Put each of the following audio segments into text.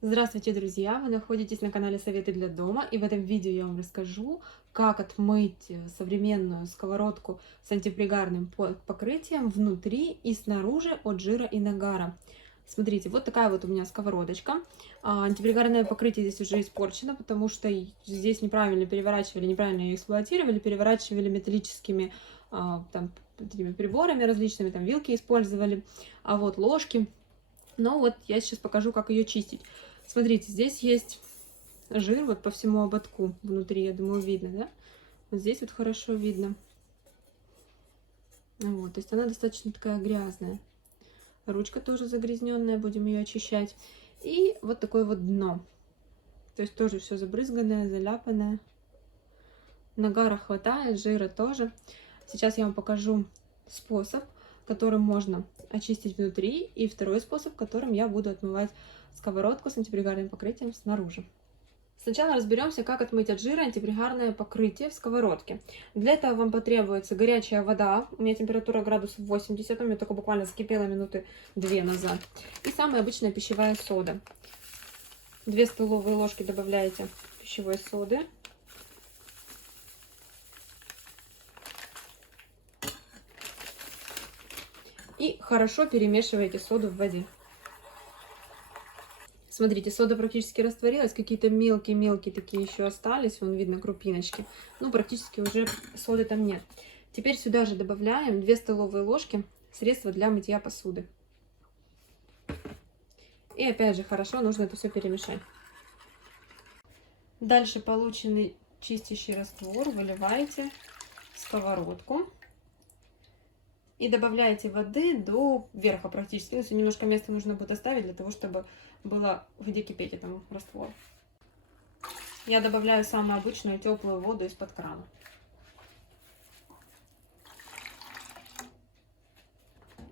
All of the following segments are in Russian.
Здравствуйте, друзья! Вы находитесь на канале Советы для дома, и в этом видео я вам расскажу, как отмыть современную сковородку с антипригарным покрытием внутри и снаружи от жира и нагара. Смотрите, вот такая вот у меня сковородочка. Антипригарное покрытие здесь уже испорчено, потому что здесь неправильно переворачивали, неправильно ее эксплуатировали, переворачивали металлическими там, такими приборами различными, там вилки использовали, а вот ложки. Но вот я сейчас покажу, как ее чистить. Смотрите, здесь есть жир вот по всему ободку внутри, я думаю, видно, да? Вот здесь вот хорошо видно. Вот, то есть она достаточно такая грязная. Ручка тоже загрязненная, будем ее очищать. И вот такое вот дно. То есть тоже все забрызганное, заляпанное. Нагара хватает, жира тоже. Сейчас я вам покажу способ, которым можно очистить внутри, и второй способ, которым я буду отмывать сковородку с антипригарным покрытием снаружи. Сначала разберемся, как отмыть от жира антипригарное покрытие в сковородке. Для этого вам потребуется горячая вода. У меня температура градусов 80, у меня только буквально закипела минуты 2 назад. И самая обычная пищевая сода. 2 столовые ложки добавляете пищевой соды. И хорошо перемешиваете соду в воде. Смотрите, сода практически растворилась, какие-то мелкие-мелкие такие еще остались, вон видно крупиночки. Ну, практически уже соды там нет. Теперь сюда же добавляем 2 столовые ложки средства для мытья посуды. И опять же, хорошо нужно это все перемешать. Дальше полученный чистящий раствор выливаете в сковородку. И добавляете воды до верха практически. Если немножко места нужно будет оставить для того, чтобы было где кипеть этому раствор. Я добавляю самую обычную теплую воду из-под крана.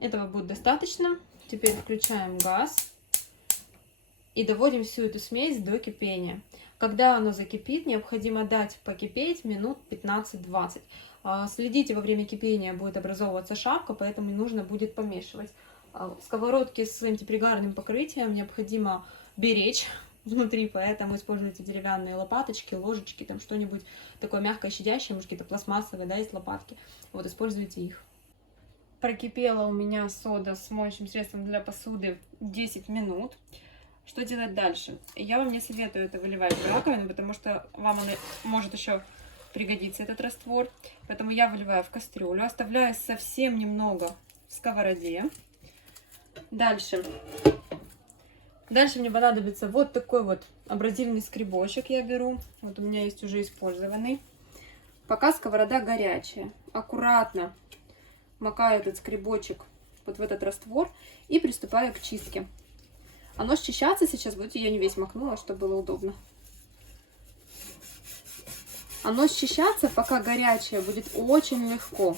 Этого будет достаточно. Теперь включаем газ и доводим всю эту смесь до кипения. Когда оно закипит, необходимо дать покипеть минут 15-20. Следите, во время кипения будет образовываться шапка, поэтому нужно будет помешивать. Сковородки с антипригарным покрытием необходимо беречь внутри, поэтому используйте деревянные лопаточки, ложечки, там что-нибудь такое мягкое, щадящее, может какие-то пластмассовые, да, есть лопатки. Вот используйте их. Прокипела у меня сода с моющим средством для посуды 10 минут. Что делать дальше? Я вам не советую это выливать в раковину, потому что вам он может еще пригодится, этот раствор. Поэтому я выливаю в кастрюлю, оставляю совсем немного в сковороде. Дальше мне понадобится вот такой вот абразивный скребочек я беру. Вот у меня есть уже использованный. Пока сковорода горячая, аккуратно макаю этот скребочек вот в этот раствор и приступаю к чистке. Оно счищаться сейчас будет, я не весь макнула, чтобы было удобно. Оно счищаться, пока горячее, будет очень легко.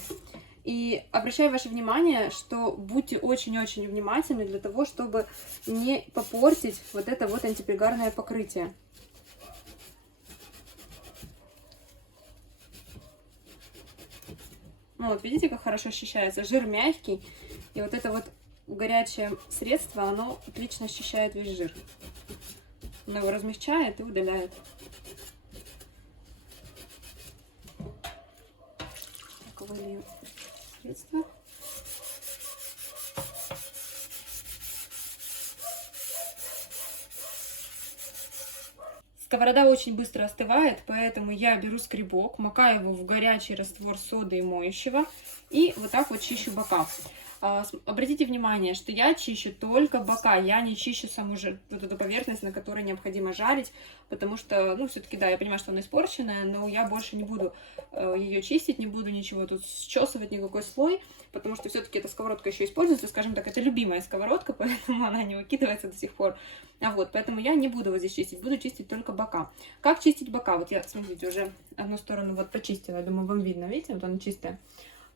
И обращаю ваше внимание, что будьте очень-очень внимательны для того, чтобы не попортить вот это вот антипригарное покрытие. Ну вот, видите, как хорошо счищается? Жир мягкий, и вот это вот горячее средство, оно отлично очищает весь жир. Оно его размягчает и удаляет. Так, вылью средство. Сковорода очень быстро остывает, поэтому я беру скребок, макаю его в горячий раствор соды и моющего и вот так вот чищу бока. Обратите внимание, что я чищу только бока, я не чищу саму же вот эту поверхность, на которой необходимо жарить, потому что, ну, все-таки, да, я понимаю, что она испорченная, но я больше не буду ее чистить, не буду ничего тут счесывать, никакой слой, потому что все-таки эта сковородка еще используется, скажем так, это любимая сковородка, поэтому она не выкидывается до сих пор. Вот, поэтому я не буду вот здесь чистить, буду чистить только бока. Как чистить бока? Вот я, смотрите, уже одну сторону вот почистила, я думаю, вам видно, видите, вот она чистая.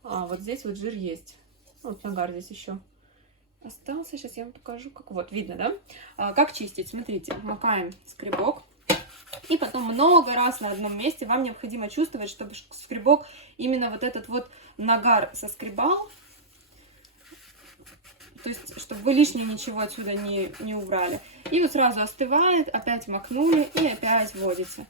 Вот здесь вот жир есть. Вот нагар здесь еще остался. Сейчас я вам покажу, как вот видно, да? Как чистить? Смотрите, макаем скребок. И потом много раз на одном месте вам необходимо чувствовать, чтобы скребок именно вот этот вот нагар соскребал. то есть, чтобы вы лишнее ничего отсюда не убрали. И вот сразу остывает, опять макнули и опять вводите.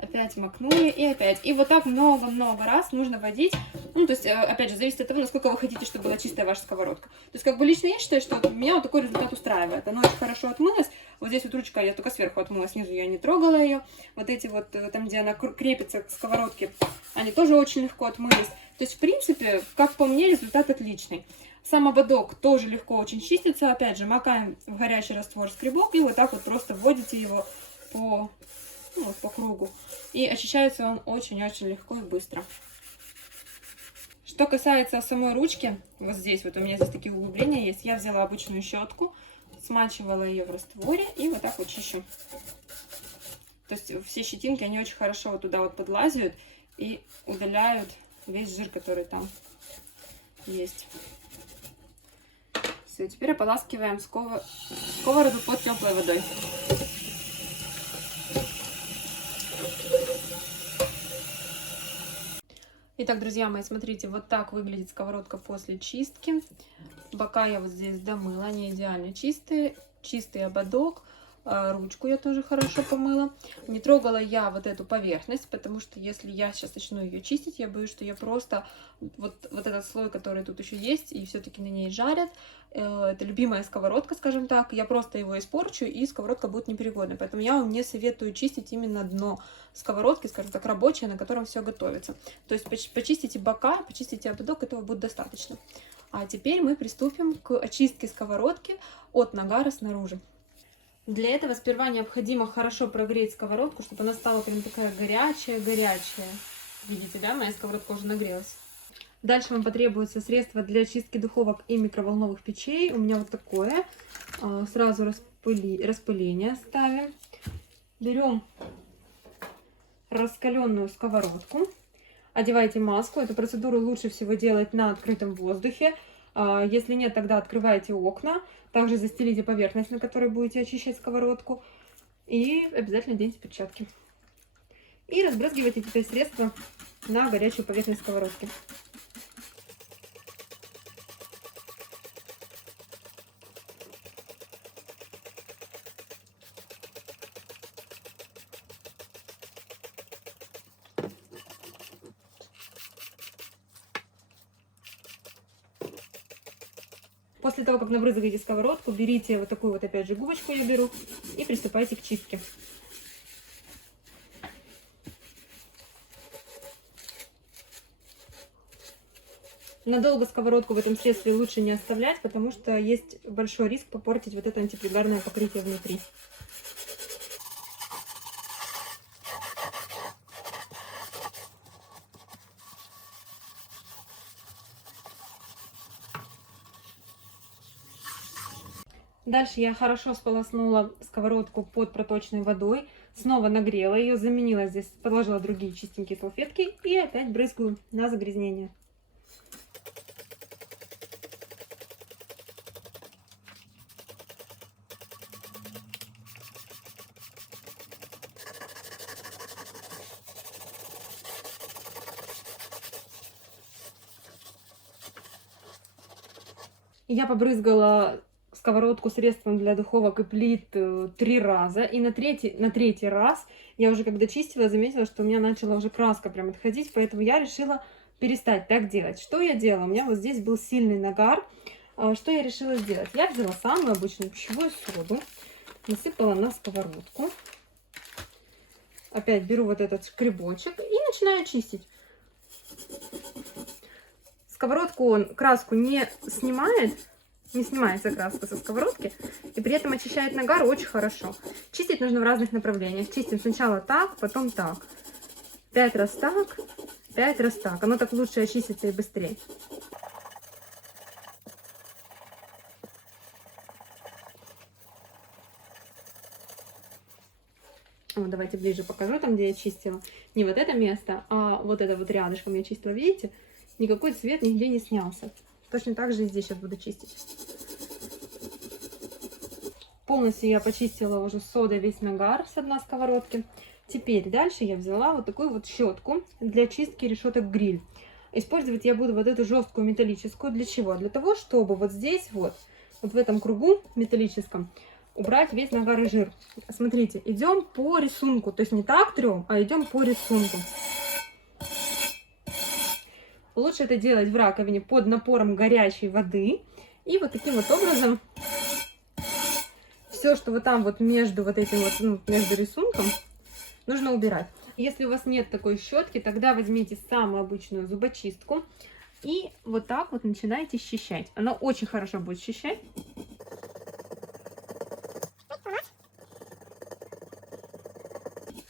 Опять макнули и опять. И вот так много-много раз нужно водить. Ну, то есть, опять же, зависит от того, насколько вы хотите, чтобы была чистая ваша сковородка. То есть, как бы лично я считаю, что меня вот такой результат устраивает. Она очень хорошо отмылась. Вот здесь вот ручка, я только сверху отмыла, снизу я не трогала ее. Вот эти вот, там, где она крепится к сковородке, они тоже очень легко отмылись. То есть, в принципе, как по мне, результат отличный. Сам ободок тоже легко очень чистится. Опять же, макаем в горячий раствор скребок и вот так вот просто вводите его по... Ну, вот по кругу. И очищается он очень-очень легко и быстро. Что касается самой ручки, вот здесь, вот у меня здесь такие углубления есть. Я взяла обычную щетку, смачивала ее в растворе и вот так вот чищу. То есть все щетинки, они очень хорошо вот туда вот подлазят и удаляют весь жир, который там есть. Все, теперь ополаскиваем сковороду под теплой водой. Итак, друзья мои, смотрите, вот так выглядит сковородка после чистки. Бока я вот здесь домыла, они идеально чистые. Чистый ободок, ручку я тоже хорошо помыла. Не трогала я вот эту поверхность, потому что если я сейчас начну ее чистить, я боюсь, что я просто вот этот слой, который тут еще есть, и все-таки на ней жарят. Это любимая сковородка, скажем так. Я просто его испорчу, и сковородка будет непригодна. Поэтому я вам не советую чистить именно дно сковородки, скажем так, рабочее, на котором все готовится. То есть почистите бока, почистите ободок, этого будет достаточно. А теперь мы приступим к очистке сковородки от нагара снаружи. Для этого сперва необходимо хорошо прогреть сковородку, чтобы она стала прям такая горячая-горячая. Видите, да, моя сковородка уже нагрелась. Дальше вам потребуется средство для очистки духовок и микроволновых печей. У меня вот такое. Сразу распыление ставим. Берем раскаленную сковородку. Одевайте маску. Эту процедуру лучше всего делать на открытом воздухе. Если нет, тогда открывайте окна. Также застелите поверхность, на которой будете очищать сковородку. И обязательно наденьте перчатки. И разбрызгивайте это средство на горячую поверхность сковородки. После того, как набрызгаете сковородку, берите вот такую вот, опять же, губочку я беру и приступайте к чистке. Надолго сковородку в этом средстве лучше не оставлять, потому что есть большой риск попортить вот это антипригарное покрытие внутри. Дальше я хорошо сполоснула сковородку под проточной водой, снова нагрела ее, заменила здесь, подложила другие чистенькие салфетки и опять брызгаю на загрязнение. Я побрызгала сковородку средством для духовок и плит 3 раза. И на третий раз я уже когда чистила, заметила, что у меня начала уже краска прям отходить. Поэтому я решила перестать так делать. Что я делала? У меня вот здесь был сильный нагар. Что я решила сделать? Я взяла самую обычную пищевую соду, насыпала на сковородку. Опять беру вот этот шкребочек и начинаю чистить. Сковородку он краску не снимает, не снимается краска со сковородки, и при этом очищает нагар очень хорошо. Чистить нужно в разных направлениях. Чистим сначала так, потом так. 5 раз так, 5 раз так. Оно так лучше очистится и быстрее. Вот, давайте ближе покажу, там, где я чистила. Не вот это место, а вот это вот рядышком я чистила. Видите? Никакой цвет нигде не снялся. Точно так же и здесь сейчас буду чистить. Полностью я почистила уже содой весь нагар с дна сковородки. Теперь дальше я взяла вот такую вот щетку для чистки решеток гриль. Использовать я буду вот эту жесткую металлическую. Для чего? Для того, чтобы вот здесь вот в этом кругу металлическом убрать весь нагар и жир. Смотрите, идем по рисунку, то есть не так трем, а идем по рисунку. Лучше это делать в раковине под напором горячей воды. И вот таким вот образом все, что вот там вот между вот этим вот, ну, между рисунком, нужно убирать. Если у вас нет такой щетки, тогда возьмите самую обычную зубочистку и вот так вот начинайте счищать. Она очень хорошо будет счищать.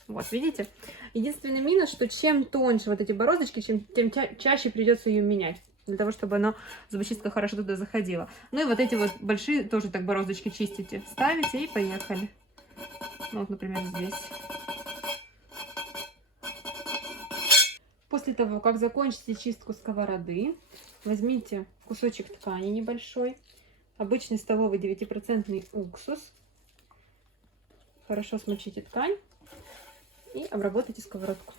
Вот, видите? Единственный минус, что чем тоньше вот эти бороздочки, тем чаще придется ее менять, для того, чтобы она, зубочистка, хорошо туда заходила. Ну и вот эти вот большие тоже так бороздочки чистите. Ставите и поехали. Ну, вот, например, здесь. После того, как закончите чистку сковороды, возьмите кусочек ткани небольшой, обычный столовый 9% уксус, хорошо смочите ткань и обработайте сковородку.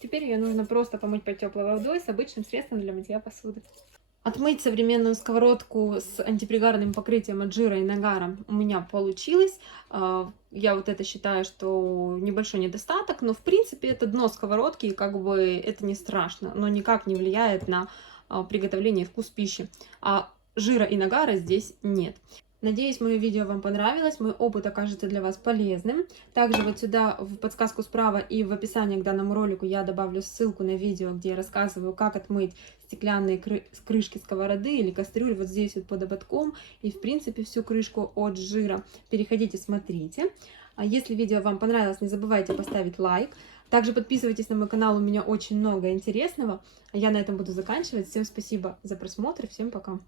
Теперь ее нужно просто помыть под теплой водой с обычным средством для мытья посуды. Отмыть современную сковородку с антипригарным покрытием от жира и нагара у меня получилось. Я вот это считаю, что небольшой недостаток, но в принципе это дно сковородки, и как бы это не страшно, но никак не влияет на приготовление и вкус пищи. А жира и нагара здесь нет. Надеюсь, мое видео вам понравилось, мой опыт окажется для вас полезным. Также вот сюда в подсказку справа и в описании к данному ролику я добавлю ссылку на видео, где я рассказываю, как отмыть стеклянные крышки сковороды или кастрюли вот здесь вот под ободком и в принципе всю крышку от жира. Переходите, смотрите. А если видео вам понравилось, не забывайте поставить лайк. Также подписывайтесь на мой канал, у меня очень много интересного. А я на этом буду заканчивать. Всем спасибо за просмотр, всем пока.